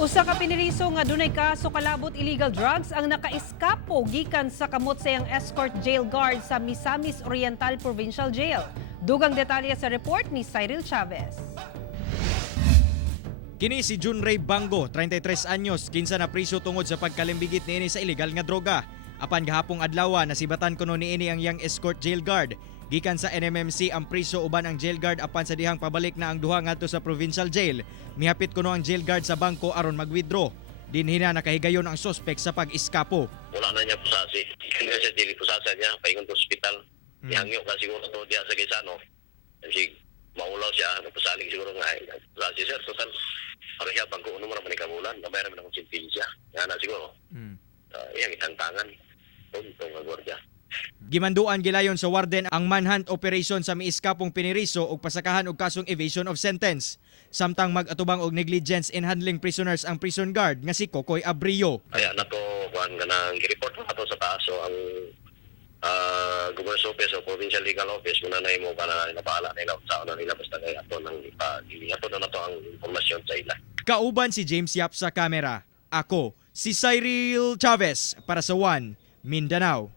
Usa ka piniriso nga dunay kaso kalabot illegal drugs ang nakaiskapo gikan sa kamot sayang escort jail guard sa Misamis Oriental Provincial Jail. Dugang detalye sa report ni Cyril Chavez. Kini si Jun Ray Bango, 33 anyos, kinsa na priso tungod sa pagkalimbigit niini sa illegal nga droga. Apan gahapong adlaw nasibatan kuno niini ang yang escort jail guard. Gikan sa NMMC ang priso uban ang jail guard apan sa dihang pabalik na ang duha ngadto sa provincial jail. Mihapit kuno ang jail guard sa bangko aron mag-withdraw. Dinhina nakahigayon ang suspek sa pag-iskapo. Wala na niya pusasi. Hindi siya dili pusasa niya, paingon to hospital. Ihangyo ka siguro to diya sa Quezano. Kasi maulaw siya, napasalig siguro nga. Pusasi sir, total. Para siya, bangko numero man ikabulan, nabayran man akong sentensya. Nga na siguro. Iyang isang tangan. Tuntong ang gwardiya. Gimanduan gilayon sa warden ang manhunt operation sa miiskapong piniriso ug pasakahan og kasong evasion of sentence. Samtang mag-atubang og negligence in handling prisoners ang prison guard nga si Kokoy Abrio. Kaya na to, kuhan ka nang report na to sa taas. So, ang Governor's Office o Provincial Legal Office, muna na mo ka na napahala nila sa una nila basta kaya ato na to ang informasyon sa ila. Kauban si James Yap sa kamera. Ako, si Cyril Chavez para sa One Mindanao.